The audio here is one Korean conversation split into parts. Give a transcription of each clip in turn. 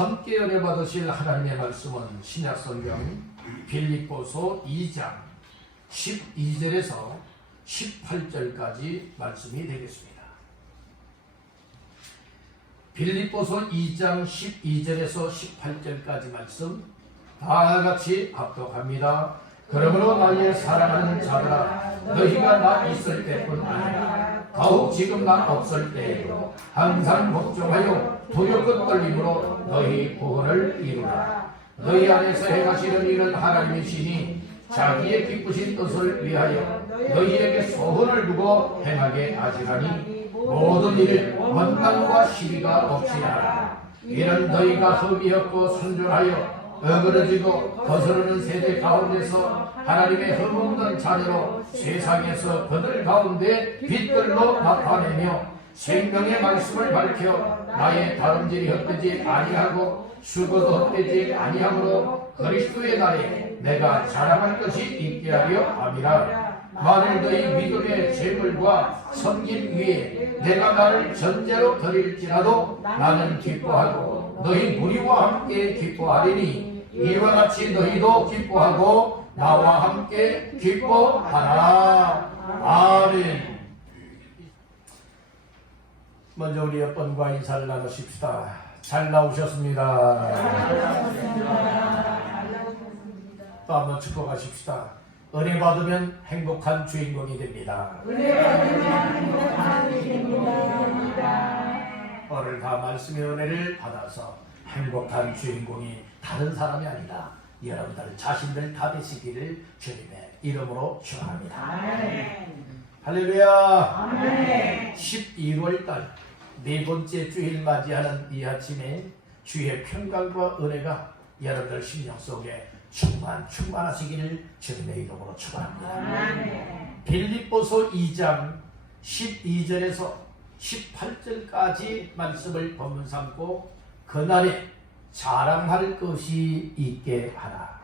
함께 은혜 받으실 하나님의 말씀은 신약성경 빌립보서 2장 12절에서 18절까지 말씀이 되겠습니다. 빌립보서 2장 12절에서 18절까지 말씀 다 같이 합독합니다. 그러므로 나의 사랑하는 자들아, 너희가 나 있을 때뿐 아니라 더욱 지금 나 없을 때에도 항상 걱정하여 두렵고 떨림으로 너희 구원을 이루라. 너희 안에서 행하시는 일은 하나님이시니 자기의 기쁘신 뜻을 위하여 너희에게 소원을 두고 행하게 하시라니 모든 일 원망과 시비가 없이 하라. 이는 너희가 흠이었고 순전하여 어그러지고 거스르는 세대 가운데서 하나님의 흠없는 자녀로 세상에서 그들 가운데 빛들로 나타내며 생명의 말씀을 밝혀 나의 다름질이 헛되지 아니하고 수고도 헛되지 아니하므로 그리스도의 날에 내가 자랑할 것이 있게 하려 함이라. 만일 너희 믿음의 재물과 섬김 위에 내가 나를 전제로 드릴지라도 나는 기뻐하고 너희 무리와 함께 기뻐하리니 이와 같이 너희도 기뻐하고 나와 함께 기뻐하라. 아멘. 먼저 우리 옆번과 인사를 나누십시다. 잘 나오셨습니다. 또 한번 축복하십시다. 은혜 받으면 행복한 주인공이 됩니다. 오늘 다 말씀의 은혜를 받아서 행복한 주인공이 다른 사람이 아니라 여러분들 자신들 다 되시기를 주님의 이름으로 축원합니다. 할렐루야. 11월달 네 번째 주일 맞이하는 이 아침에 주의 평강과 은혜가 여러분들 심령 속에 충만하시기를 주님의 이름으로 축원합니다. 빌립보서 2장 12절에서 18절까지 말씀을 본문 삼고 그날에 자랑할 것이 있게 하라.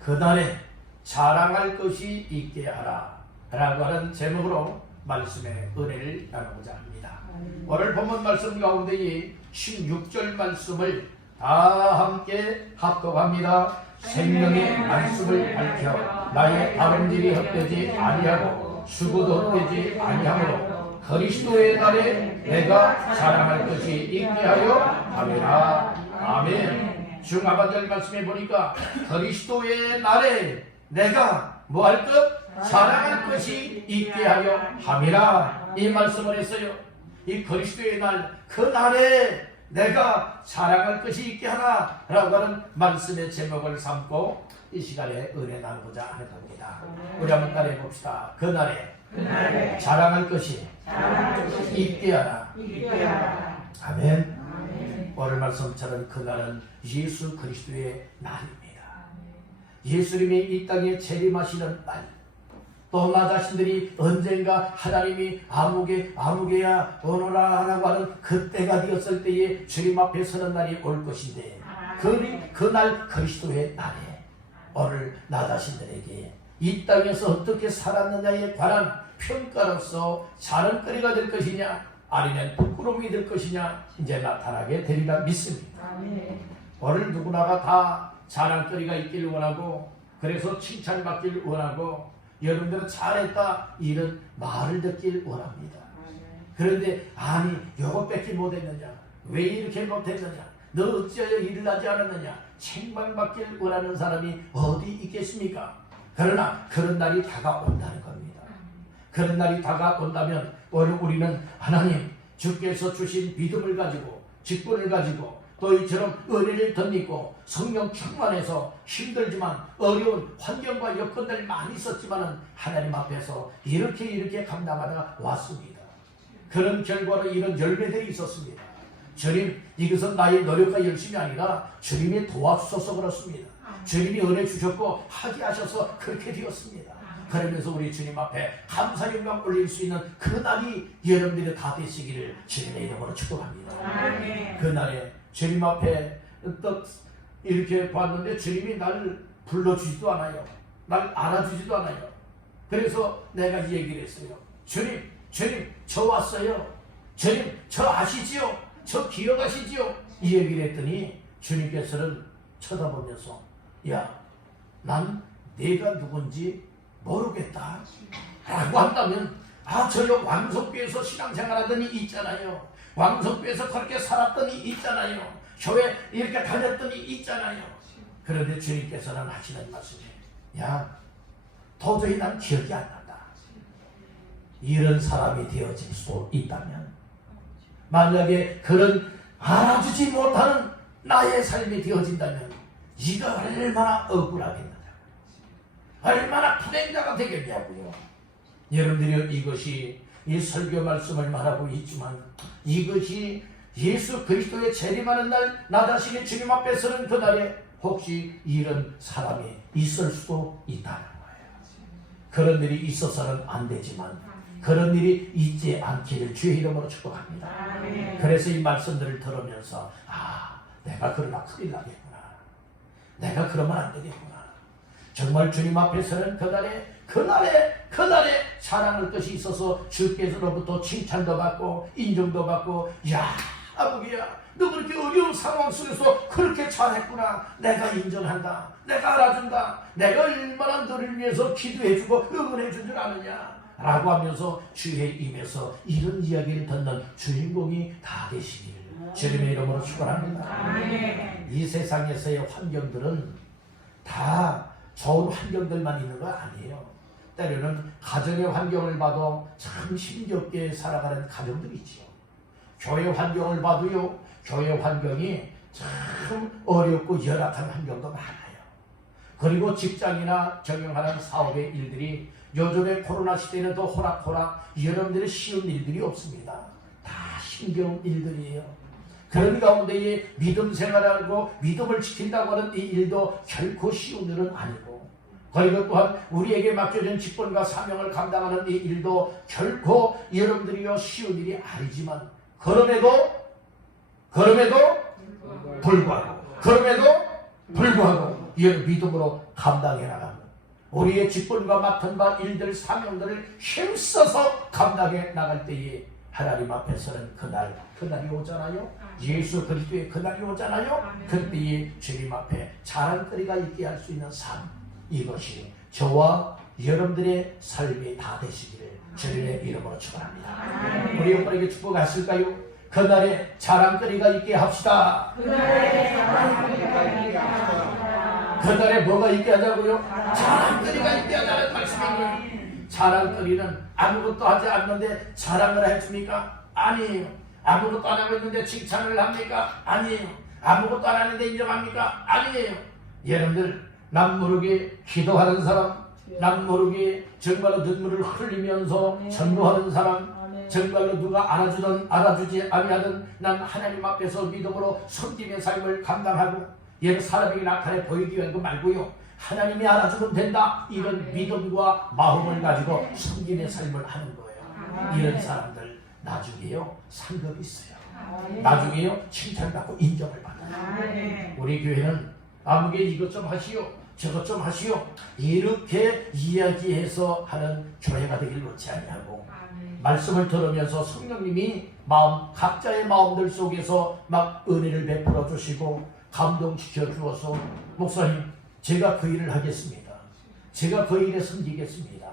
그날에 자랑할 것이 있게 하라 라고 하는 제목으로 말씀의 은혜를 나누고자 합니다. 오늘 본문 말씀 가운데 16절 말씀을 다 함께 합독합니다. 생명의 말씀을 밝혀 나의 다름질이 헛되지 아니하고 수고도 헛되지 아니하므로 그리스도의 날에 내가 자랑할 것이 있게 하려 함이라. 아멘. 중하반절 말씀에 보니까 그리스도의 날에 내가 뭐 할 것? 자랑할 것이 있게 하려 함이라. 이 말씀을 했어요. 이 그리스도의 날, 그 날에 내가 자랑할 것이 있게 하라 라고 하는 말씀의 제목을 삼고 이 시간에 은혜 나누고자 하는 겁니다. 우리 한번 따라해 봅시다. 그 날에 자랑할 것이 있게 하라. 아멘. 오늘 말씀처럼 그날은 예수 그리스도의 날입니다. 예수님이 이 땅에 재림하시는 날, 또 나 자신들이 언젠가 하나님이 아무개야 오너라 라고 하는 그때가 되었을 때에 주님 앞에 서는 날이 올 것인데 그날 그리스도의 날에 오늘 나 자신들에게 이 땅에서 어떻게 살았느냐에 관한 평가로서 자랑거리가 될 것이냐 아니면 부끄러움이 될 것이냐 이제 나타나게 되리라 믿습니다. 오늘 누구나가 다 자랑거리가 있기를 원하고 그래서 칭찬받기를 원하고 여러분들은 잘했다 이런 말을 듣길 원합니다. 그런데 아니 요것밖에 못했느냐 왜 이렇게 못했느냐 너 어찌하여 일을 하지 않았느냐 책망받기를 원하는 사람이 어디 있겠습니까? 그러나 그런 날이 다가온다는 겁니다. 그런 날이 다가온다면 오늘 우리는 하나님 주께서 주신 믿음을 가지고 직분을 가지고 또 이처럼 은혜를 덧입고 성령 충만해서 힘들지만 어려운 환경과 여건들 많이 있었지만 하나님 앞에서 이렇게 감당하다 왔습니다. 그런 결과로 이런 열매들이 있었습니다. 주님 이것은 나의 노력과 열심이 아니라 주님이 도와주셔서 그렇습니다. 주님이 은혜 주셨고 하게 하셔서 그렇게 되었습니다. 그러면서 우리 주님 앞에 감사 영광 올릴 수 있는 그 날이 여러분들이 다 되시기를 주님의 이름으로 축복합니다. 그 날에 주님 앞에 또 이렇게 봤는데 주님이 나를 불러주지도 않아요. 날 알아주지도 않아요. 그래서 내가 이 얘기를 했어요. 주님 저 왔어요. 주님 저 아시지요? 저 기억하시지요? 이 얘기를 했더니 주님께서는 쳐다보면서 야, 난 내가 누군지 모르겠다 라고 한다면 저요 왕성교회에서 신앙생활하더니 있잖아요. 왕성교회에서 그렇게 살았더니 있잖아요. 교회 이렇게 다녔더니 있잖아요. 그런데 주님께서는 하시는 말씀이 야, 도저히 난 기억이 안 난다. 이런 사람이 되어질 수 있다면, 만약에 그런 알아주지 못하는 나의 삶이 되어진다면 이가 얼마나 억울하겠느냐, 얼마나 불행자가 되겠냐고요. 여러분들이 이것이 이 설교 말씀을 말하고 있지만 이것이 예수 그리스도의 재림하는 날 나 자신이 주님 앞에 서는 그날에 혹시 이런 사람이 있을 수도 있다는 거예요. 그런 일이 있어서는 안 되지만 그런 일이 있지 않기를 주의 이름으로 축복합니다. 그래서 이 말씀들을 들으면서 내가 그러나 큰일 나겠구나, 내가 그러면 안 되겠구나. 정말 주님 앞에 서는 그날에 자랑할 것이 있어서 주께서로부터 칭찬도 받고 인정도 받고, 야 아버지야, 너 그렇게 어려운 상황 속에서 그렇게 잘했구나, 내가 인정한다, 내가 알아준다, 내가 얼마나 너를 위해서 기도해주고 응원해준 줄 아느냐 라고 하면서 주의 입에서 이런 이야기를 듣는 주인공이 다 되시길 주님의 이름으로 축원합니다. 이 세상에서의 환경들은 다 좋은 환경들만 있는 거 아니에요. 때로는 가정의 환경을 봐도 참 힘겹게 살아가는 가정들이 있죠. 교회 환경을 봐도요, 교회 환경이 참 어렵고 열악한 환경도 많아요. 그리고 직장이나 경영하는 사업의 일들이 요즘에 코로나 시대에는 더 호락호락 여러분들의 쉬운 일들이 없습니다. 다 힘겨운 일들이에요. 그런 가운데에 믿음 생활하고 믿음을 지킨다고 하는 이 일도 결코 쉬운 일은 아니고, 그리고 또한 우리에게 맡겨진 직분과 사명을 감당하는 이 일도 결코 여러분들이요 쉬운 일이 아니지만 그럼에도 불구하고 이를 믿음으로 감당해 나가고 우리의 직분과 맡은 바 일들 사명들을 힘써서 감당해 나갈 때에 하나님 앞에서는 그날이 오잖아요. 예수 그리스도의 그날이 오잖아요. 그때에 주님 앞에 자랑거리가 있게 할 수 있는 삶, 이것이 저와 여러분들의 삶이 다 되시기를 주님의 이름으로 축원합니다. 우리 여러분에게 축복하실까요? 그날에 자랑거리가 있게 합시다. 그날에 뭐가 있게 하자고요? 자랑거리가 있게 하자는 말씀이에요. 자랑거리는 아무것도 하지 않는데 자랑을 해줍니까? 아니에요. 아무것도 안 하고 있는데 칭찬을 합니까? 아니에요. 아무것도 안 하는데 인정합니까? 아니에요. 여러분들, 남 모르게 기도하는 사람, 남 모르게 정말로 눈물을 흘리면서 전도하는 사람, 정말로 누가 알아주지 아니하든 난 하나님 앞에서 믿음으로 섬김의 삶을 감당하고 얘는 사람에게 나타내 보이기 위한 거 말고요, 하나님이 알아주면 된다, 이런 믿음과 마음을 가지고 섬김의 삶을 하는 거예요. 이런 사람들 나중에요 상급이 있어요. 나중에요 칭찬받고 인정을 받아요. 우리 교회는 아무개 이것 좀 하시오, 저것 좀 하시오, 이렇게 이야기해서 하는 교회가 되길 원치 아니하고, 말씀을 들으면서 성령님이 각자의 마음들 속에서 막 은혜를 베풀어 주시고 감동시켜 주어서, 목사님 제가 그 일을 하겠습니다, 제가 그 일에 섬기겠습니다,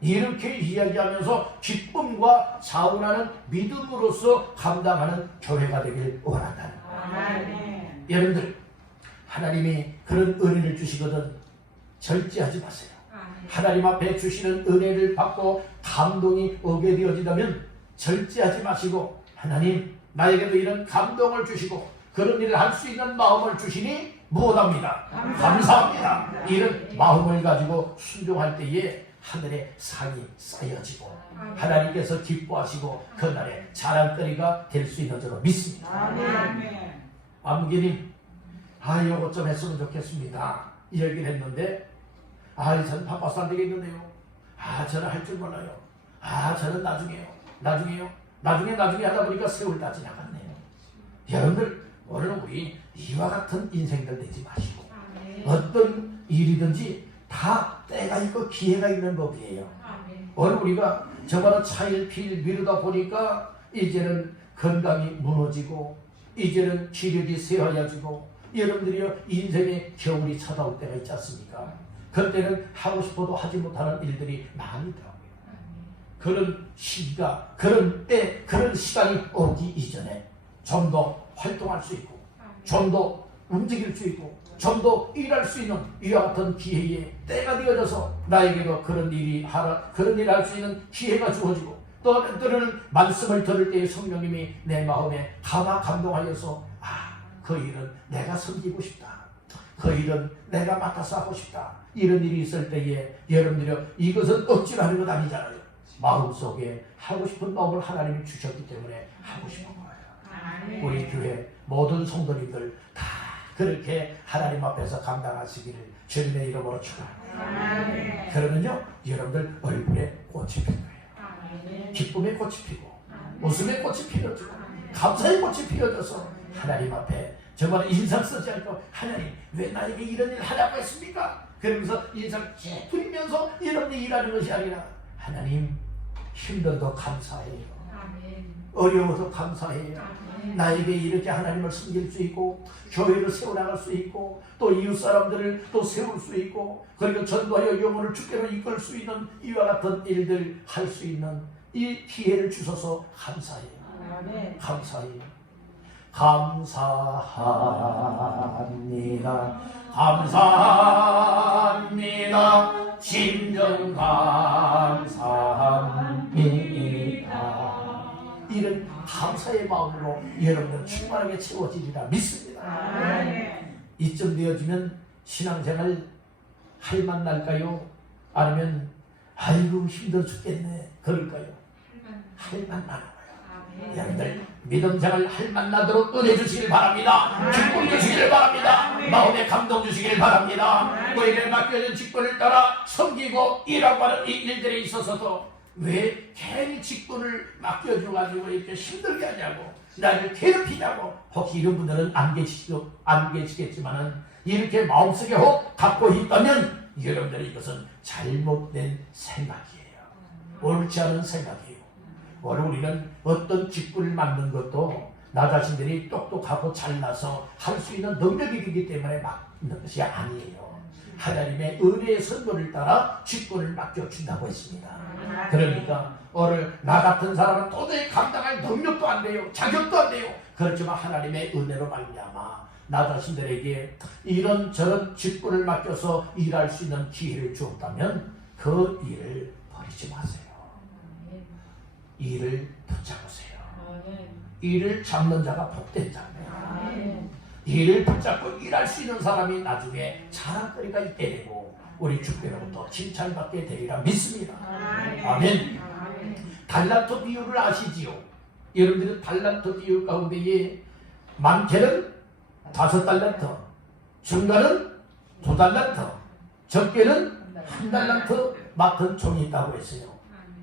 이렇게 이야기하면서 기쁨과 자원하는 믿음으로서 감당하는 교회가 되길 원한다는 거예요. 여러분들, 하나님이 그런 은혜를 주시거든 절제하지 마세요. 하나님 앞에 주시는 은혜를 받고 감동이 오게 되어진다면 절제하지 마시고, 하나님 나에게도 이런 감동을 주시고 그런 일을 할 수 있는 마음을 주시니 무엇합니다? 감사합니다. 이런 마음을 가지고 순종할 때에 하늘의 상이 쌓여지고 하나님께서 기뻐하시고 그날에 자랑거리가 될 수 있는 줄로 믿습니다. 아무개님, 이것 좀 했으면 좋겠습니다, 이 얘기를 했는데 저는 바빠서 안 되겠는데요, 저는 할 줄 몰라요, 저는 나중에 하다 보니까 세월 다 지나갔네요. 여러분들, 오늘 우리 이와 같은 인생들 되지 마시고 어떤 일이든지 다 때가 있고 기회가 있는 법이에요. 오늘 우리가 저번에 차일피일 미루다 보니까 이제는 건강이 무너지고 이제는 기력이 쇠하여지고 여러분들이요 인생의 겨울이 찾아올 때가 있지 않습니까? 그때는 하고 싶어도 하지 못하는 일들이 많이 있더라고요. 그런 시기가 그런 때 그런 시간이 오기 이전에 좀 더 활동할 수 있고 좀 더 움직일 수 있고 좀 더 일할 수 있는 이와 같은 기회에 때가 되어져서 나에게도 그런 일을 할 수 있는 기회가 주어지고 또 때로는 말씀을 들을 때에 성령님이 내 마음에 감동하여서 그 일은 내가 섬기고 싶다. 그 일은 내가 맡아서 하고 싶다. 이런 일이 있을 때에 여러분들이 이것은 억지로 하는 것 아니잖아요. 마음속에 하고 싶은 마음을 하나님이 주셨기 때문에 하고 싶은 거예요. 우리 교회 모든 성도님들 다 그렇게 하나님 앞에서 감당하시기를 주님의 이름으로 축원합니다. 그러면요 여러분들 얼굴에 꽃이 필 거예요. 기쁨의 꽃이 피고 웃음의 꽃이 피어지고 감사의 꽃이 피어져서 하나님 앞에 정말 인상 쓰지 않고 하나님 왜 나에게 이런 일 하라고 했습니까? 그러면서 인상 찌푸리면서 이런 일 일하는 것이 아니라 하나님 힘들어도 감사해요. 어려워도 감사해요. 나에게 이렇게 하나님을 섬길 수 있고 교회를 세워나갈 수 있고 또 이웃 사람들을 또 세울 수 있고 그리고 전도하여 영혼을 주께로 이끌 수 있는 이와 같은 일들 할 수 있는 이 기회를 주셔서 감사해요. 감사해요. 감사합니다. 감사합니다. 진정 감사합니다. 이런 감사의 마음으로 여러분은 충만하게 채워지리라 믿습니다. 이쯤 되어지면 신앙생활 할만 날까요? 아니면 아이고 힘들어 죽겠네 그럴까요? 할만 나는 거예요. 여러분들 믿음생활 할만 나도록 은혜 주시길 바랍니다. 기쁨 주시길 바랍니다. 마음에 감동 주시길 바랍니다. 너희들 맡겨진 직분을 따라 섬기고 일하고 하는 이 일들에 있어서도 왜 괜히 직분을 맡겨줘가지고 이렇게 힘들게 하냐고 나를 괴롭히냐고 혹시 이런 분들은 안 계시겠지만은 이렇게 마음속에 혹 갖고 있다면 여러분들이 이것은 잘못된 생각이에요. 옳지 않은 생각이에요. 우리는 어떤 직분을 맡는 것도 나 자신들이 똑똑하고 잘나서 할 수 있는 능력이 있기 때문에 맡는 것이 아니에요. 하나님의 은혜의 선물을 따라 직분을 맡겨준다고 했습니다. 그러니까 오늘 나 같은 사람은 도저히 감당할 능력도 안 돼요. 자격도 안 돼요. 그렇지만 하나님의 은혜로 말미암아 나 자신들에게 이런저런 직분을 맡겨서 일할 수 있는 기회를 주었다면 그 일을 버리지 마세요. 일을 붙잡으세요. 일을 잡는 자가 복된 자예요. 일을 붙잡고 일할 수 있는 사람이 나중에 자랑거리가 있게 되고 우리 주께로부터 칭찬받게 되리라 믿습니다. 아멘. 달란트 비율을 아시지요? 여러분들은 달란트 비율 가운데에 많게는 5달란트, 중간은 2달란트, 적게는 1달란트 맡은 종이 있다고 했어요.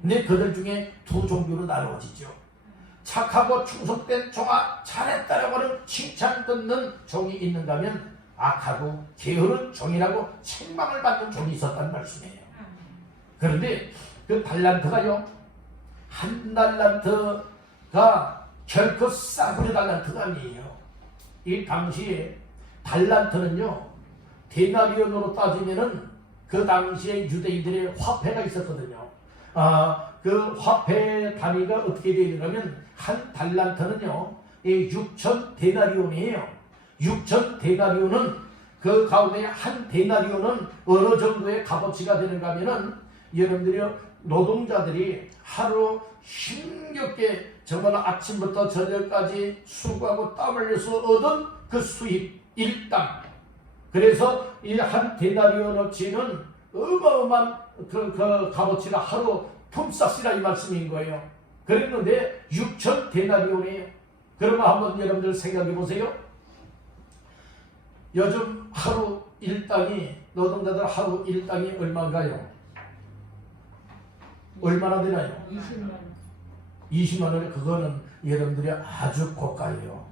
근데 그들 중에 2 종류로 나누어지죠. 착하고 충성된 종아 잘했다라고 하는 칭찬 듣는 종이 있는가 하면 악하고 게으른 종이라고 책망을 받는 종이 있었다는 말씀이에요. 그런데 그 달란트가요 1달란트가 결코 싸구려 달란트가 아니에요. 이 당시에 달란트는요 데나리온으로 따지면은 그 당시에 유대인들의 화폐가 있었거든요. 그 화폐 단위가 어떻게 되어 있냐면 한 달란트는요 6천 데나리온이에요. 6천 데나리온은 그 가운데 한 데나리온은 어느 정도의 값어치가 되는가 하면은 여러분들이 노동자들이 하루 힘겹게 정말 아침부터 저녁까지 수고하고 땀을 흘려서 얻은 그 수입 일당, 그래서 이 한 데나리온어치는 어마어마한 그 값어치가 하루 품삯이라 이 말씀인 거예요. 그랬는데 6천 데나리온이에요. 그러면 한번 여러분들 생각해 보세요. 요즘 하루 일당이 노동자들 하루 일당이 얼마인가요? 얼마나 되나요? 20만 원. 20만 원에 그거는 여러분들이 아주 고가예요.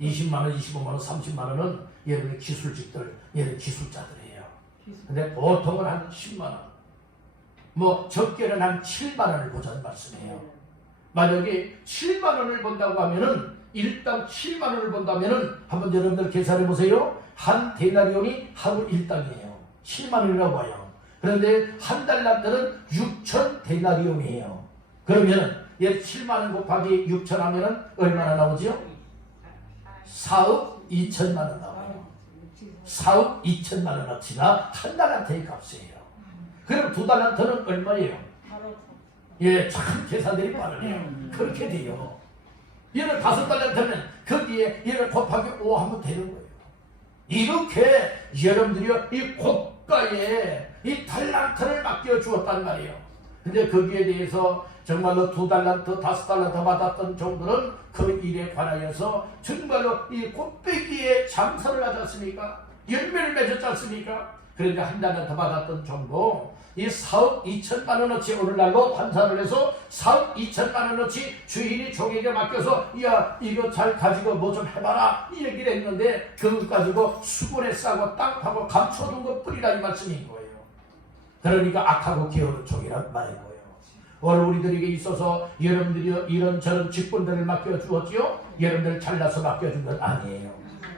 20만 원, 25만 원, 30만 원은 여러분의 기술직들, 여러분 기술자들이에요. 근데 보통은 한 10만 원, 뭐 적게는 한 7만 원을 보자는 말씀이에요. 만약에 7만 원을 번다고 하면은 일당 7만 원을 번다면은 한번 여러분들 계산해 보세요. 한 데나리온이 하루 일당이에요. 7만 원이라고 봐요. 그런데 한 달란트는 6천 데나리온이에요. 그러면은 7만 원 곱하기 6천 하면은 얼마나 나오죠? 4억 2천만 원 나와요. 4억 2천만 원어치가 한 달란트의 값이에요. 그럼 두 달란트는 얼마예요? 예, 참 계산들이 빠르네요. 그렇게 돼요. 얘를 5달란트면 거기에 얘를 곱하기 5 하면 되는 거예요. 이렇게 여러분들이 이 고가의 이 달란트를 맡겨주었단 말이에요. 근데 거기에 대해서 정말로 2달란트, 5달란트 받았던 종들은 그 일에 관하여서 정말로 이 곱빼기에 장사를 하지 않습니까? 열매를 맺었지 않습니까? 그런데 한 달란트 받았던 종도 이 4억 2천만 원어치 오늘날로 환산을 해서 4억 2천만 원어치 주인이 종에게 맡겨서 야 이거 잘 가지고 뭐 좀 해봐라 이 얘기를 했는데 그것 가지고 수건에 싸고 땅파고 감춰둔 것 뿐이라 이 말씀인 거예요. 그러니까 악하고 게으른 종이란 말인 거예요. 오늘 우리들에게 있어서 여러분들이 이런저런 직분들을 맡겨주었지요. 여러분들 잘나서 맡겨준 건 아니에요.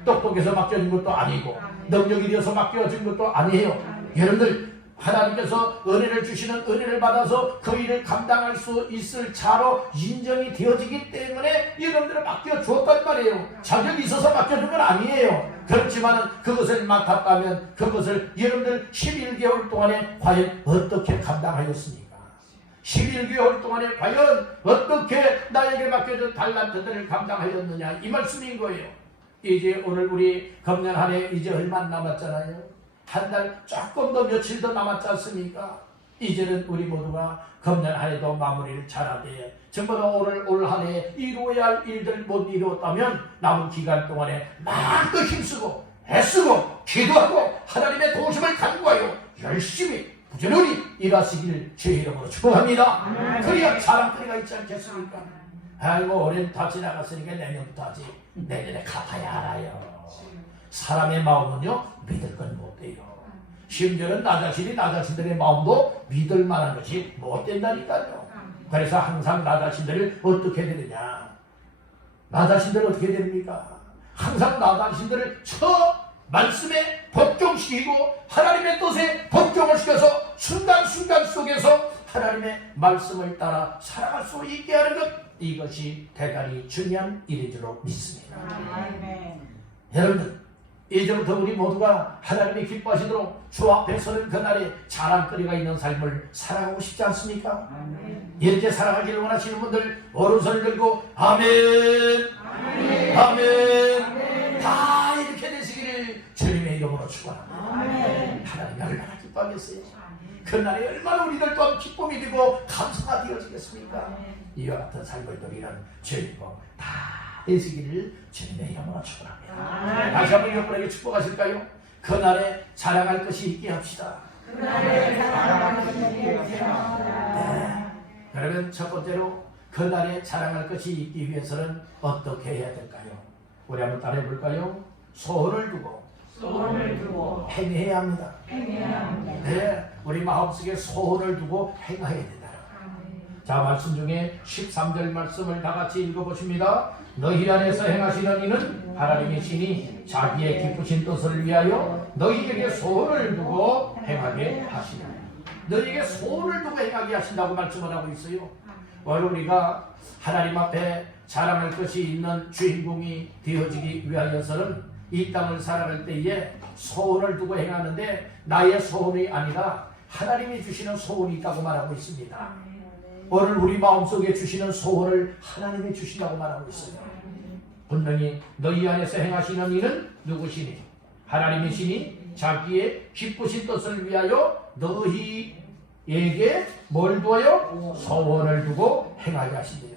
똑똑해서 맡겨준 것도 아니고 능력이 되어서 맡겨준 것도 아니에요. 여러분들 하나님께서 은혜를 주시는 은혜를 받아서 그 일을 감당할 수 있을 자로 인정이 되어지기 때문에 여러분들을 맡겨주었단 말이에요. 자격이 있어서 맡겨준 건 아니에요. 그렇지만 그것을 맡았다면 그것을 여러분들 11개월 동안에 과연 어떻게 감당하였습니까? 11개월 동안에 과연 어떻게 나에게 맡겨준 달란트들을 감당하였느냐 이 말씀인 거예요. 이제 오늘 우리 금년 한 해 이제 얼마 안 남았잖아요. 한 달 조금 더 며칠 더 남았지 않습니까? 이제는 우리 모두가 금년 한 해도 마무리를 잘하되 정말 오늘 올 한 해 이루어야 할 일들 못 이루었다면 남은 기간 동안에 마음껏 힘쓰고 애쓰고 기도하고 하나님의 도우심을 간구하여 열심히 부지런히 일하시길 주의 이름으로 축복합니다. 그래야 자랑거리가 있지 않겠습니까? 아이고 올해는 다 지나갔으니까 내년부터 하지. 내년에 갚아야 알아요. 사람의 마음은요 믿을 건 못 돼요. 심지어는 나 자신들의 마음도 믿을 만한 것이 못 된다니까요. 그래서 항상 나 자신들을 어떻게 되느냐, 나 자신들을 어떻게 됩니까? 항상 나 자신들을 저 말씀에 복종시키고 하나님의 뜻에 복종을 시켜서 순간순간 속에서 하나님의 말씀을 따라 살아갈 수 있게 하는 것, 이것이 대단히 중요한 일인 줄로 믿습니다. 여러분들 이제부터 우리 모두가 하나님이 기뻐하시도록 주 앞에 서는 그날에 자랑거리가 있는 삶을 살아가고 싶지 않습니까? 이렇게 살아가기를 원하시는 분들 오른손을 들고 아멘, 아멘, 아멘, 다 이렇게 되시기를 주님의 이름으로 축원합니다. 하나님이 얼마나 기뻐하겠어요? 그날에 얼마나 우리들 또한 기쁨이 되고 감사가 되어지겠습니까? 이와 같은 삶을 누리는 주님 다 되시기를 주님의 이름으로 축원합니다. 다시 한번 여러분에게 축복하실까요? 그날에 자랑할 것이 있게 합시다. 그날에 자랑할 것이 있게 합시다. 네. 그러면 첫 번째로 그날에 자랑할 것이 있기 위해서는 어떻게 해야 될까요? 우리 한번 따라해 볼까요? 소원을 두고 행해야 합니다. 네, 우리 마음속에 소원을 두고 행해야 된다. 자, 말씀 중에 13절 말씀을 다 같이 읽어보십니다. 너희 안에서 행하시는 이는 하나님이시니 자기의 기쁘신 뜻을 위하여 너희에게 소원을 두고 행하게 하시라. 너희에게 소원을 두고 행하게 하신다고 말씀을 하고 있어요. 오늘 우리가 하나님 앞에 자랑할 것이 있는 주인공이 되어지기 위하여서는 이 땅을 살아갈 때에 소원을 두고 행하는데 나의 소원이 아니라 하나님이 주시는 소원이 있다고 말하고 있습니다. 오늘 우리 마음속에 주시는 소원을 하나님이 주신다고 말하고 있어요. 분명히 너희 안에서 행하시는 이는 누구시니? 하나님이시니 자기의 기쁘신 뜻을 위하여 너희에게 뭘 두어요? 소원을 두고 행하게 하신대요.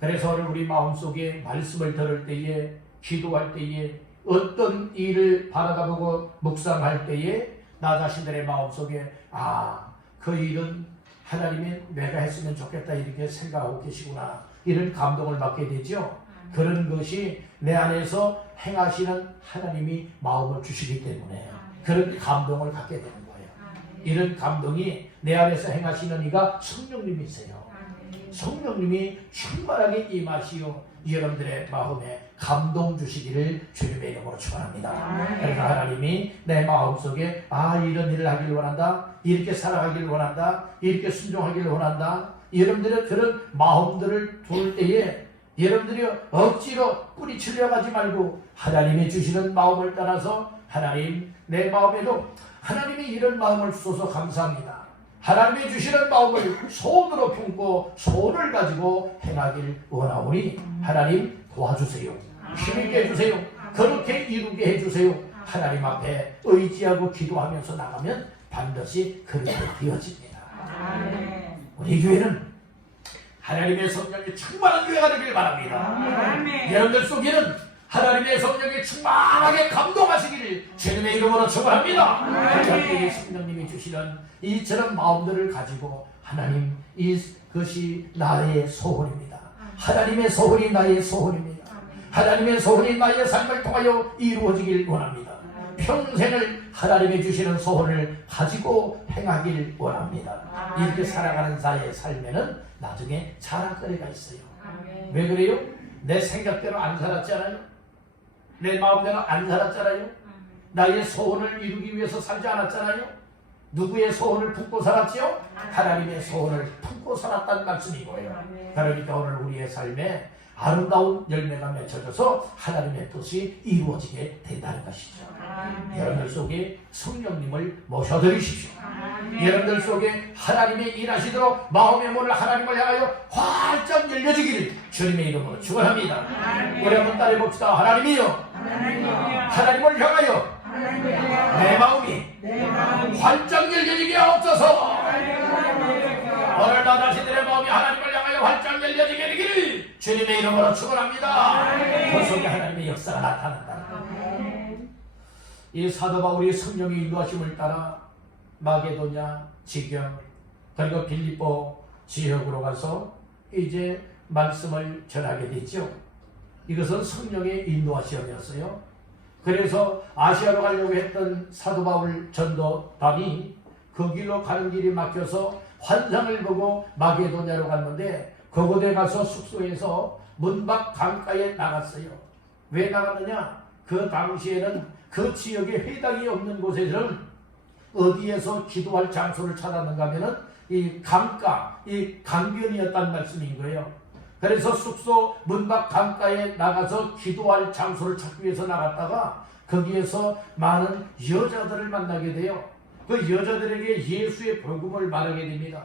그래서 오늘 우리 마음속에 말씀을 들을 때에, 기도할 때에, 어떤 일을 바라다보고 묵상할 때에 나 자신들의 마음속에 그 일은 하나님이 내가 했으면 좋겠다 이렇게 생각하고 계시구나, 이런 감동을 받게 되죠. 그런 것이 내 안에서 행하시는 하나님이 마음을 주시기 때문에 그런 감동을 갖게 되는 거예요. 이런 감동이 내 안에서 행하시는 이가 성령님이세요. 성령님이 충만하게 임하시어 여러분들의 마음에 감동 주시기를 주님의 이름으로 축원합니다. 그래서 하나님이 내 마음속에 이런 일을 하길 원한다, 이렇게 살아가길 원한다, 이렇게 순종하길 원한다, 여러분들의 그런 마음들을 둘 때에 여러분들이 억지로 뿌리치려 가지 말고 하나님이 주시는 마음을 따라서 하나님 내 마음에도 하나님이 이런 마음을 주셔서 감사합니다. 하나님이 주시는 마음을 손으로 품고 손을 가지고 행하길 원하오니 하나님 도와주세요. 힘있게 해주세요. 그렇게 이루게 해주세요. 하나님 앞에 의지하고 기도하면서 나가면 반드시 그렇게 되어집니다. 우리 교회는 하나님의 성령이 충만한 교회가 되길 바랍니다. 여러분들 속에는 하나님의 성령이 충만하게 감동하시기를 주님의 이름으로 축원합니다. 하나님의 성령님이 주시는 이처럼 마음들을 가지고 하나님 이것이 나의 소원입니다. 하나님의 소원이 나의 소원입니다. 하나님의 소원이 나의 삶을 통하여 이루어지길 원합니다. 평생을 하나님이 주시는 소원을 가지고 행하길 원합니다. 이렇게 살아가는 자의 삶에는 나중에 자랑거리가 있어요. 왜 그래요? 내 생각대로 안 살았잖아요. 내 마음대로 안 살았잖아요. 나의 소원을 이루기 위해서 살지 않았잖아요. 누구의 소원을 품고 살았지요? 하나님의 소원을 품고 살았다는 말씀인 거예요. 그러니까 오늘 우리의 삶에 아름다운 열매가 맺혀져서 하나님의 뜻이 이루어지게 된다는 것이죠. 여러분들 속에 성령님을 모셔드리십시오. 여러분들 속에 하나님이 일하시도록 마음의 문을 하나님을 향하여 활짝 열려지기를 주님의 이름으로 축원합니다. 우리 한번 따라해봅시다. 하나님이요, 하나님을 향하여 내 마음이 활짝 열려지게 하옵소서. 오늘 나 자신들의 마음이 하나님을 향하여 활짝 열려지게 되기를 주님의 이름으로 축원합니다. 그 속에 하나님의 역사가 나타난다. 이 사도 바울이 성령의 인도하심을 따라 마게도냐, 지경, 그리고 빌립보 지역으로 가서 이제 말씀을 전하게 됐죠. 이것은 성령의 인도하심이었어요. 그래서 아시아로 가려고 했던 사도 바울 전도단이 그 길로 가는 길이 막혀서 환상을 보고 마게도냐로 갔는데 그곳에 가서 숙소에서 문 밖 강가에 나갔어요. 왜 나갔느냐? 그 당시에는 그 지역에 회당이 없는 곳에서는 어디에서 기도할 장소를 찾았는가 하면은 이 강가, 이 강변이었다는 말씀인 거예요. 그래서 숙소 문 밖 강가에 나가서 기도할 장소를 찾기 위해서 나갔다가 거기에서 많은 여자들을 만나게 돼요. 그 여자들에게 예수의 복음을 말하게 됩니다.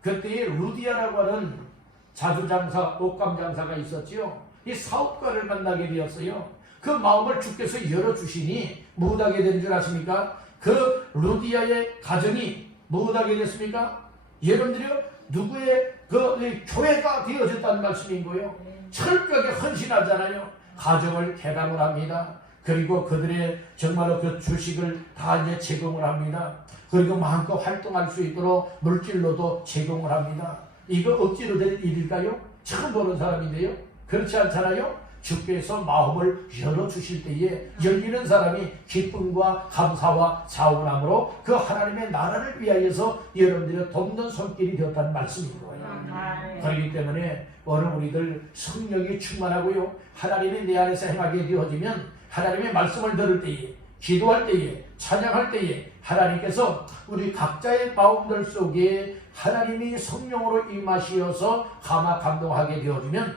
그때에 루디아라고 하는 자주장사, 옷감장사가 있었지요. 이 사업가를 만나게 되었어요. 그 마음을 주께서 열어주시니 무엇하게 된 줄 아십니까? 그 루디아의 가정이 무엇하게 됐습니까? 여러분들이요, 누구의 그 교회가 되어졌다는 말씀인 거예요. 철저하게 헌신하잖아요. 가정을 개방을 합니다. 그리고 그들의 정말로 그 주식을 다 이제 제공을 합니다. 그리고 마음껏 활동할 수 있도록 물질로도 제공을 합니다. 이거 억지로 된 일일까요? 처음 보는 사람인데요. 그렇지 않잖아요. 주께서 마음을 열어주실 때에 열리는 사람이 기쁨과 감사와 자원함으로 그 하나님의 나라를 위하여서 여러분들의 돕는 손길이 되었다는 말씀인 거예요. 그렇기 때문에 오늘 우리들 성령이 충만하고요, 하나님이 내 안에서 행하게 되어지면 하나님의 말씀을 들을 때에, 기도할 때에, 찬양할 때에 하나님께서 우리 각자의 마음들 속에 하나님이 성령으로 임하시어서 감동하게 되어지면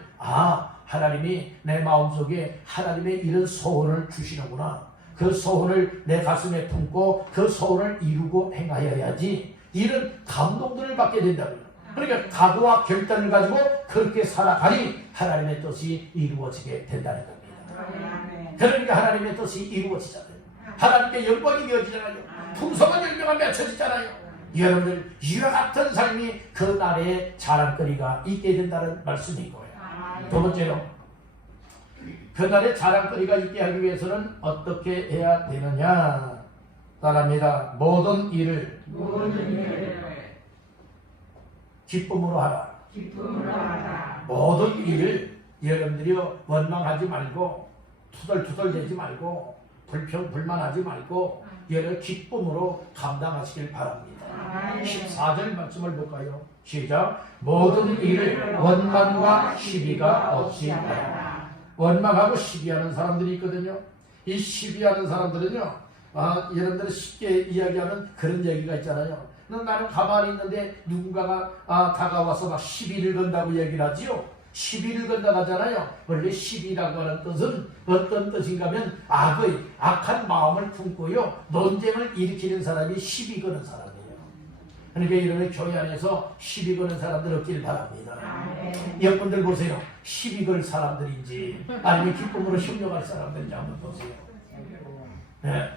하나님이 내 마음속에 하나님의 이런 소원을 주시는구나. 그 소원을 내 가슴에 품고 그 소원을 이루고 행하여야지. 이런 감동들을 받게 된다고요. 그러니까 각오와 결단을 가지고 그렇게 살아가니 하나님의 뜻이 이루어지게 된다는 겁니다. 그러니까 하나님의 뜻이 이루어지잖아요. 하나님께 영광이 이어지잖아요. 풍성한 열매가 맺혀지잖아요. 여러분들 이와 같은 삶이 그 날에 자랑거리가 있게 된다는 말씀인 거예요. 두 번째로, 그날의 자랑거리가 있게 하기 위해서는 어떻게 해야 되느냐? 따라합니다. 모든 일을 기쁨으로 하라. 모든 일을 여러분들이 원망하지 말고 투덜투덜대지 말고 불평불만하지 말고 여러 기쁨으로 감당하시길 바랍니다. 14절 말씀을 볼까요? 시작. 모든 일을 원망과 시비가 없이 하라. 원망하고 시비하는 사람들이 있거든요. 이 시비하는 사람들은요, 여러분들이 쉽게 이야기하는 그런 얘기가 있잖아요. 나는 가만히 있는데 누군가가 다가와서 막 시비를 건다고 얘기를 하지요. 시비를 건다고 하잖아요. 원래 시비라고 하는 뜻은 어떤 뜻인가 하면 악한 마음을 품고요, 논쟁을 일으키는 사람이 시비 거는 사람이에요. 그러니까 이러면 교회 안에서 시비 거는 사람들 없길 바랍니다. 여러분들 보세요. 시비 걸 사람들인지 아니면 기쁨으로 협력할 사람들인지 한번 보세요.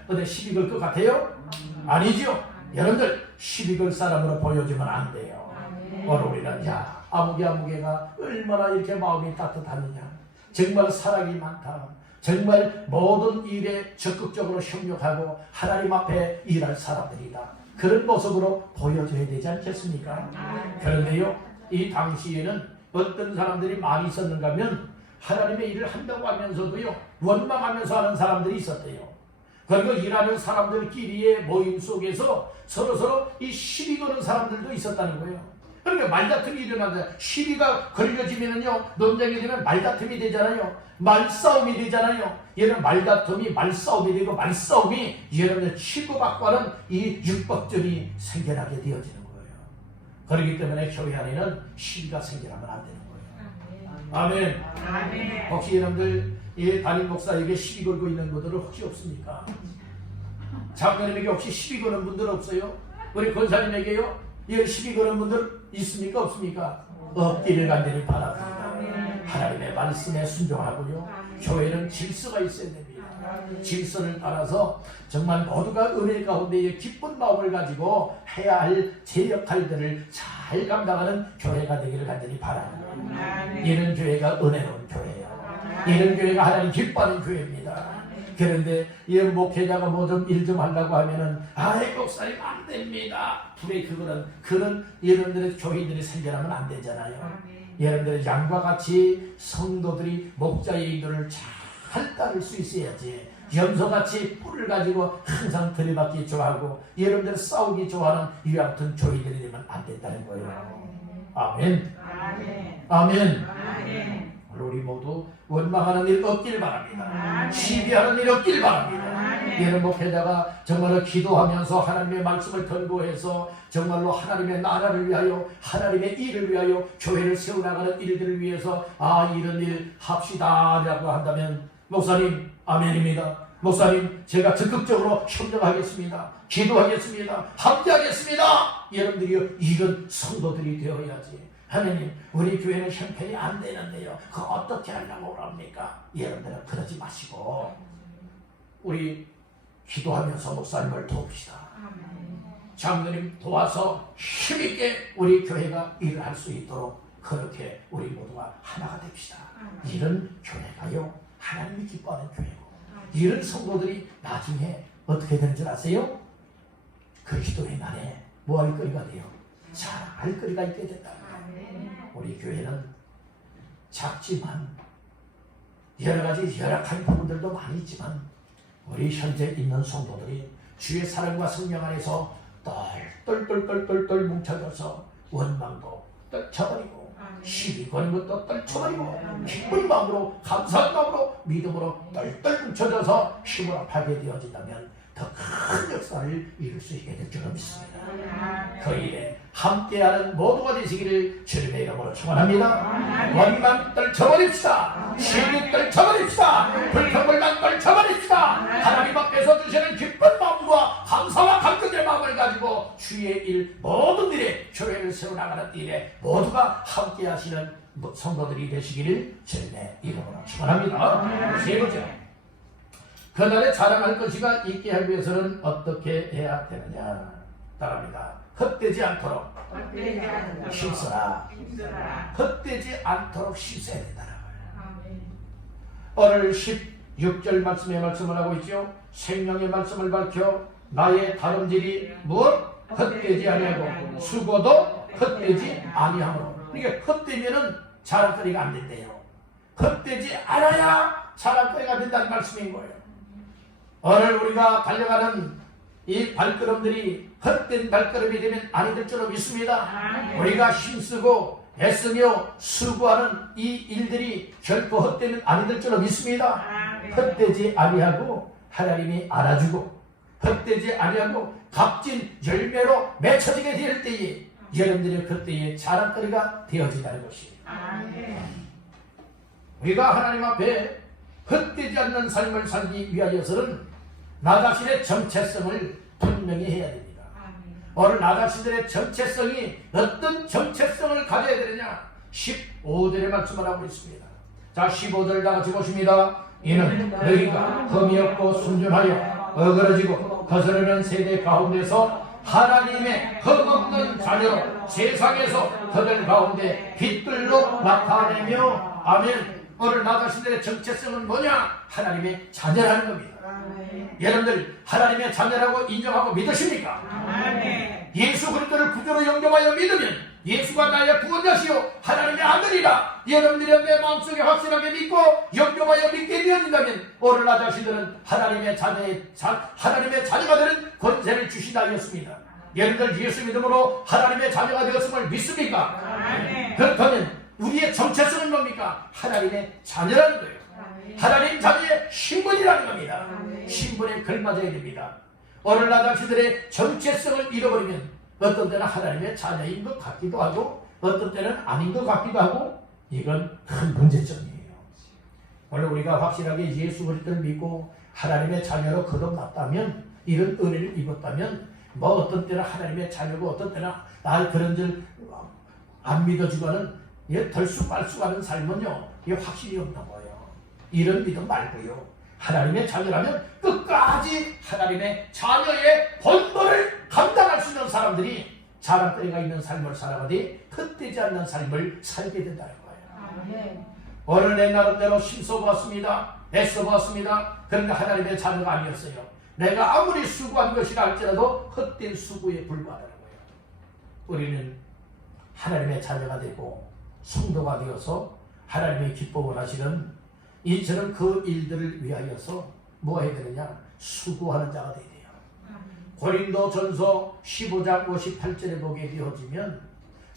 근데 시비 걸 것 같아요? 아니죠. 여러분들 시비 걸 사람으로 보여주면 안 돼요. 우리는 아무개가 얼마나 이렇게 마음이 따뜻하느냐, 정말 사랑이 많다, 정말 모든 일에 적극적으로 협력하고 하나님 앞에 일할 사람들이다, 그런 모습으로 보여줘야 되지 않겠습니까? 그런데요, 이 당시에는 어떤 사람들이 많이 있었는가 하면 하나님의 일을 한다고 하면서도요, 원망하면서 하는 사람들이 있었대요. 그리고 일하는 사람들끼리의 모임 속에서 서로서로 이 시비 거는 사람들도 있었다는 거예요. 그러니까 말다툼이 일어난다. 시비가 걸려지면은요, 논쟁이 되면 말다툼이 되잖아요. 말싸움이 되잖아요. 얘는 말싸움이 되고, 말싸움이 여러분의 치고받고 하는 이 율법점이 생겨나게 되어지는 거예요. 그렇기 때문에 교회 안에는 시비가 생겨나면 안 되는 거예요. 아멘. 혹시 여러분들 담임 목사에게 시비 걸고 있는 분들은 혹시 없습니까? 장로님에게 혹시 시비 거는 분들 없어요? 우리 권사님에게요? 시비 거는 분들 있습니까? 없습니까? 없기를 간절히 바랍니다. 하나님의 말씀에 순종하고요, 교회는 질서가 있어야 됩니다. 질서를 따라서 정말 모두가 은혜 가운데에 기쁜 마음을 가지고 해야 할 제 역할들을 잘 감당하는 교회가 되기를 간절히 바랍니다. 이런 교회가 은혜로운 교회예요. 이런 교회가 하나님 기뻐하는 교회입니다. 그런데 이 목회자가 뭐 좀 일 좀 하려고 하면은 목사님 안 됩니다. 그런 여러분들의 교회들이 생겨나면 안 되잖아요. 여러분들의 양과 같이 성도들이 목자의 인도를 잘 따를 수 있어야지. 염소같이 뿔을 가지고 항상 들이받기 좋아하고 여러분들 싸우기 좋아하는 이와 같은 교회들이 되면 안 된다는 거예요. 아멘. 우리 모두 원망하는 일 없길 바랍니다. 시비하는 일 없길 바랍니다. 여러분 목회자가 정말로 기도하면서 하나님의 말씀을 권고해서 정말로 하나님의 나라를 위하여, 하나님의 일을 위하여, 교회를 세워나가는 일들을 위해서 이런 일 합시다 라고 한다면, 목사님 아멘입니다. 목사님 제가 적극적으로 협력하겠습니다. 기도하겠습니다. 함께하겠습니다. 여러분들이 이런 성도들이 되어야지. 하나님, 우리 교회는 형편이 안 되는데요, 그거 어떻게 하려고 그럽니까? 여러분들은 그러지 마시고 우리 기도하면서 목사님을 도웁시다. 장로님 도와서 힘있게 우리 교회가 일을 할 수 있도록 그렇게 우리 모두가 하나가 됩시다. 이런 교회가요, 하나님이 기뻐하는 교회고, 이런 성도들이 나중에 어떻게 되는 줄 아세요? 그리스도의 날에 뭐 할 거리가 돼요? 자랑할 거리가 있게 된다. 우리 교회는 작지만 여러 가지 열악한 부분들도 많이 있지만 우리 현재 있는 성도들이 주의 사랑과 성령 안에서 똘똘똘똘똘 뭉쳐져서 원망도 떨쳐버리고 시비 거는 것도 떨쳐버리고 기쁜 마음으로, 감사한 마음으로, 믿음으로 똘똘 뭉쳐져서 힘을 합하게 되어진다면 더 큰 역사를 이룰 수 있게 될 줄로 믿습니다. 그 일에 함께하는 모두가 되시기를 주님의 이름으로 축원합니다. 원망 떨쳐버립시다. 시비 떨쳐버립시다. 불평불만 떨쳐버립시다. 하나님 앞에서 주시는 기쁜 마음과 감사와 감격의 마음을 가지고 주의 일, 모든 일에, 교회를 세워나가는 일에 모두가 함께하시는 성도들이 되시기를 주님의 이름으로 축원합니다. 세 번째, 그날에 자랑할 것이가 있게 하기 위해서는 어떻게 해야 되느냐? 따라합니다. 헛되지 않도록 힘써라. 헛되지 않도록 힘써야 된다는 거예요. 오늘 16절 말씀에 말씀을 하고 있죠. 생명의 말씀을 밝혀 나의 다름질이 무엇? 헛되지 아니하고 수고도 헛되지 아니하므로. 그러니까 헛되면은 자랑거리가 안 된대요. 헛되지 않아야 자랑거리가 된다는 말씀인 거예요. 오늘 우리가 달려가는 이 발걸음들이 헛된 발걸음이 되면 아니 될 줄로 믿습니다. 우리가 힘쓰고 애쓰며 수고하는 이 일들이 결코 헛되면 아니 될 줄로 믿습니다. 헛되지 아니하고 하나님이 알아주고 헛되지 아니하고 값진 열매로 맺혀지게 될 때에 여러분들이 그때의 자랑거리가 되어진다는 것입니다. 우리가 하나님 앞에 헛되지 않는 삶을 살기 위하여서는 나 자신의 정체성을 분명히 해야 됩니다. 오늘 나 자신들의 정체성이 어떤 정체성을 가져야 되느냐 15절의 말씀을 하고 있습니다. 자, 15절 다 같이 보십니다. 이는 너희가 흠이 없고 순전하여 어그러지고 거스르는 세대 가운데서 하나님의 흠없는 자녀로 세상에서 그들 가운데 빛들로 나타내며 아멘. 오늘 나 자신들의 정체성은 뭐냐? 하나님의 자녀라는 겁니다. 여러분들 하나님의 자녀라고 인정하고 믿으십니까? 예수 그리스도를 구주로 영접하여 믿으면 예수가 나의 구원자시요 하나님의 아들이라 여러분들이 내 마음속에 확실하게 믿고 영접하여 믿게 되어진다면 오늘 나 자신들은 하나님의 자녀가 되는 권세를 주신다 하였습니다. 여러분들 예수 믿음으로 하나님의 자녀가 되었음을 믿습니까? 그렇다면 우리의 정체성은 뭡니까? 하나님의 자녀라는 거예요. 하나님 자녀의 신분이라는 겁니다. 신분에 걸맞아야 됩니다. 오늘 나 자신들의 정체성을 잃어버리면 어떤 때는 하나님의 자녀인 것 같기도 하고 어떤 때는 아닌 것 같기도 하고 이건 큰 문제점이에요. 오늘 우리가 확실하게 예수 그리스도를 믿고 하나님의 자녀로 거듭났다면 이런 은혜를 입었다면 뭐 어떤 때는 하나님의 자녀고 어떤 때는 나 그런 줄 안 믿어주고는 덜쑥말쑥하는 삶은요 이게 확신이 없는 거예요. 이런 믿음 말고요 하나님의 자녀라면 끝까지 하나님의 자녀의 본분을 감당할 수 있는 사람들이 자랑거리가 있는 삶을 살아가되 헛되지 않는 삶을 살게 된다는 거예요. 오늘 내 나름대로 힘써보았습니다. 애써보았습니다. 그런데 하나님의 자녀가 아니었어요. 내가 아무리 수고한 것이라 할지라도 헛된 수고에 불과하다는 거예요. 우리는 하나님의 자녀가 되고 성도가 되어서 하나님의 기쁨을 하시는 이처럼 그 일들을 위하여서 뭐 해야 되느냐? 수고하는 자가 되어야 돼요. 고린도전서 15장 58절에 보게 되어지면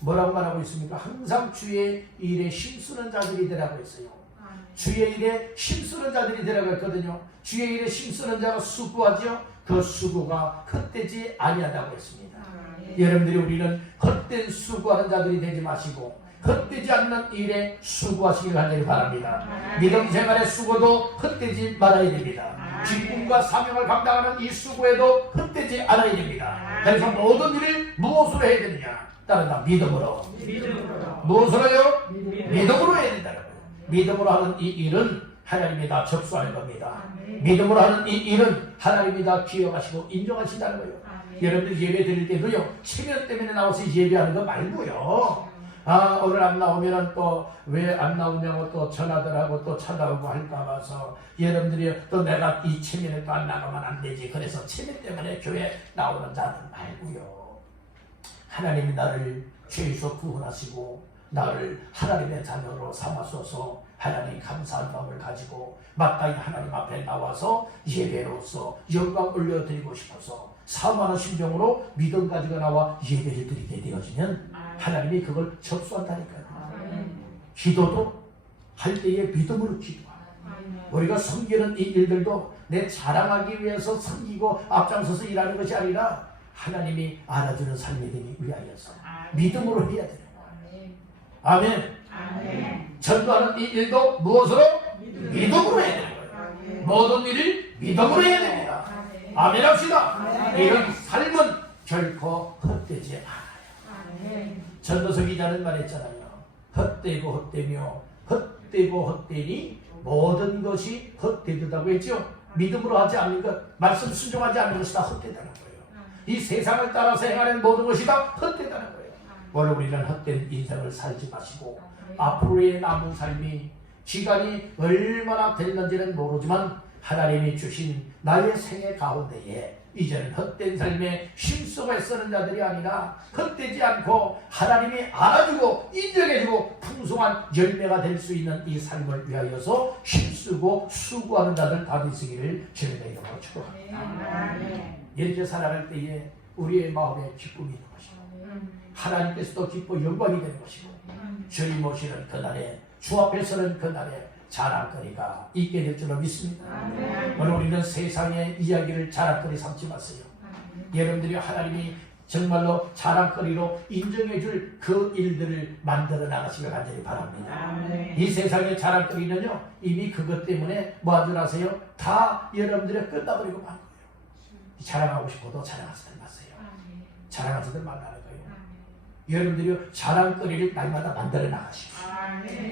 뭐라고 말하고 있습니까? 항상 주의 일에 힘쓰는 자들이 되라고 했어요. 주의 일에 힘쓰는 자들이 되라고 했거든요. 주의 일에 힘쓰는 자가 수고하죠. 그 수고가 헛되지 아니하다고 했습니다. 여러분들이 우리는 헛된 수고하는 자들이 되지 마시고 헛되지 않는 일에 수고하시길 하길 바랍니다. 믿음 생활의 수고도 헛되지 말아야 됩니다. 직분과 사명을 감당하는 이 수고에도 헛되지 않아야 됩니다. 그래서 모든 일을 무엇으로 해야 되느냐? 따른다. 믿음으로. 무엇으로요? 믿음으로 해야 된다는 거예요. 믿음으로 하는 이 일은 하나님이 다 접수하는 겁니다. 믿음으로 하는 이 일은 하나님이 다 기억하시고 인정하신다는 거예요. 여러분들 예배 드릴 때도요 체면 때문에 나와서 예배하는 거 말고요 오늘 안 나오면 또 왜 안 나오냐고 또 전화들하고 또 찾아오고 할까 봐서 여러분들이 또 내가 이 체면에 또 안 나가면 안 되지 그래서 체면 때문에 교회 나오는 자들 말고요 하나님이 나를 죄에서 구원하시고 나를 하나님의 자녀로 삼아서서 하나님 감사한 마음을 가지고 마땅히 하나님 앞에 나와서 예배로서 영광 올려드리고 싶어서 사모하는 심정으로 믿음 가지고 나와 예배를 드리게 되어지면 하나님이 그걸 접수한다니까요. 기도도 할 때에 믿음으로 기도하라. 우리가 섬기는 이 일들도 내 자랑하기 위해서 섬기고 앞장서서 일하는 것이 아니라 하나님이 알아주는 삶이 되기 위하여서 믿음으로 해야 되는 거예요. 아멘. 전도하는 이 일도 무엇으로? 믿음으로 해야 되는 거예요. 모든 일을 믿음으로 해야 됩니다. 아멘 합시다. 이런 삶은 결코 헛되지 않아요. 전도서 기자는 말했잖아요. 헛되고 헛되며 헛되고 헛되니 모든 것이 헛되다고 했죠. 믿음으로 하지 않는 것, 말씀 순종하지 않는 것이 다 헛되다는 거예요. 이 세상을 따라서 행하는 모든 것이 다 헛되다는 거예요. 오늘 우리는 헛된 인생을 살지 마시고 앞으로의 남은 삶이 시간이 얼마나 됐는지는 모르지만 하나님이 주신 나의 생애 가운데에 이제는 헛된 삶에 힘쓰고 쓰는 자들이 아니라 헛되지 않고 하나님이 알아주고 인정해주고 풍성한 열매가 될 수 있는 이 삶을 위하여서 힘쓰고 수고하는 자들 다 되시기를 주님의 이름으로 축복합니다. 이렇게 살아갈 때에 우리의 마음에 기쁨이 있는 것이고 하나님께서도 기뻐 영광이 되는 것이고 주님 오시는 그날에 주 앞에 서는 그날에 자랑거리가 있게 될 줄로 믿습니다. 오늘 우리는 세상의 이야기를 자랑거리 삼지 마세요. 여러분들이 하나님이 정말로 자랑거리로 인정해 줄 그 일들을 만들어 나가시길 간절히 바랍니다. 이 세상의 자랑거리는요 이미 그것 때문에 뭐한 줄 아세요? 다 여러분들이 끝나버리고 만 거예요. 자랑하고 싶어도 자랑하지들 마세요. 자랑하지들 말라는 거예요. 여러분들이 자랑거리를 날마다 만들어 나가십시오.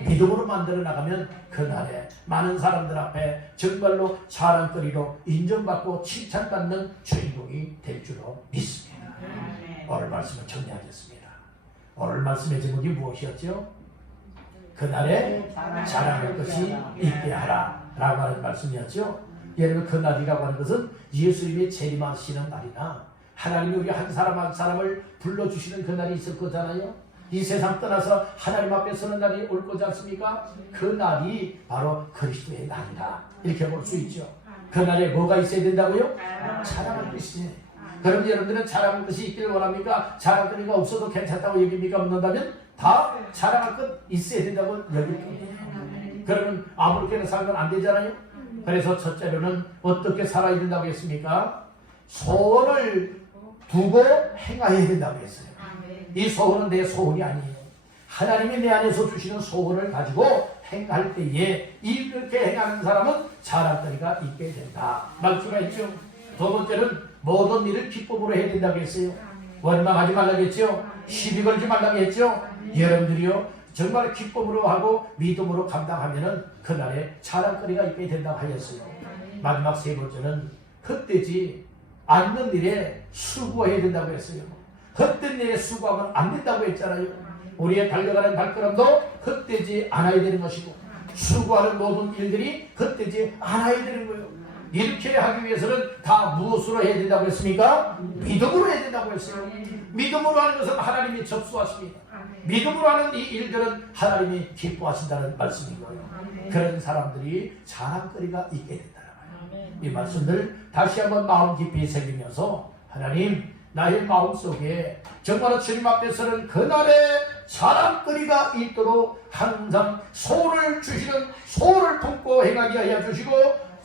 믿음으로 만들어 나가면 그날에 많은 사람들 앞에 정말로 자랑거리로 인정받고 칭찬받는 주인공이 될 줄로 믿습니다. 오늘 말씀을 정리하겠습니다. 오늘 말씀의 제목이 무엇이었죠? 그날에 자랑할 것이 있게 하라 라고 하는 말씀이었죠. 여러분 그날이라고 하는 것은 예수님이 재림하시는 날이나 하나님이 우리 한 사람 한 사람을 불러주시는 그날이 있을 거잖아요. 이 세상 떠나서 하나님 앞에 서는 날이 올 거지 않습니까? 그 날이 바로 그리스도의 날이다 이렇게 볼 수 있죠. 그 날에 뭐가 있어야 된다고요? 자랑할 것이지. 그럼 여러분들은 자랑할 것이 있기를 원합니까? 자랑거리가 없어도 괜찮다고 여깁니까? 없는다면 다 자랑할 것 있어야 된다고 여길 겁니다. 그러면 아무렇게나 살면 안 되잖아요. 그래서 첫째로는 어떻게 살아야 된다고 했습니까? 소원을 두고 행하여야 된다고 했어요. 이 소원은 내 소원이 아니에요. 하나님이 내 안에서 주시는 소원을 가지고 행할 때에 이렇게 행하는 사람은 자랑거리가 있게 된다 말씀가 있죠. 두 번째는 모든 일을 기쁨으로 해야 된다고 했어요. 원망하지 말라고 했죠. 시비 걸지 말라고 했죠. 여러분들이요 정말 기쁨으로 하고 믿음으로 감당하면은 그날에 자랑거리가 있게 된다고 하였어요. 마지막 세 번째는 헛되지 않는 일에 수고해야 된다고 했어요. 헛된 일에 수고하면 안 된다고 했잖아요. 우리의 달려가는 발걸음도 헛되지 않아야 되는 것이고 수고하는 모든 일들이 헛되지 않아야 되는 거예요. 이렇게 하기 위해서는 다 무엇으로 해야 된다고 했습니까? 믿음으로 해야 된다고 했어요. 믿음으로 하는 것은 하나님이 접수하십니다. 믿음으로 하는 이 일들은 하나님이 기뻐하신다는 말씀인 거예요. 그런 사람들이 자랑거리가 있게 된다는 거예요. 이 말씀을 다시 한번 마음 깊이 새기면서 하나님 나의 마음속에 정말 주님 앞에서는 그날에 자랑거리가 있도록 항상 소원을 주시는 소원을 품고 행하게 하여 주시고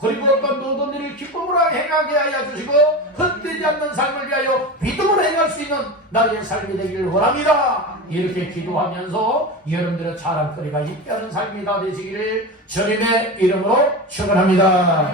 그리고 어떤 모든 일을 기쁨으로 행하게 하여 주시고 헛되지 않는 삶을 위하여 믿음으로 행할 수 있는 나의 삶이 되기를 원합니다. 이렇게 기도하면서 여러분들의 자랑거리가 있게 하는 삶이 다 되시기를 주님의 이름으로 축원합니다.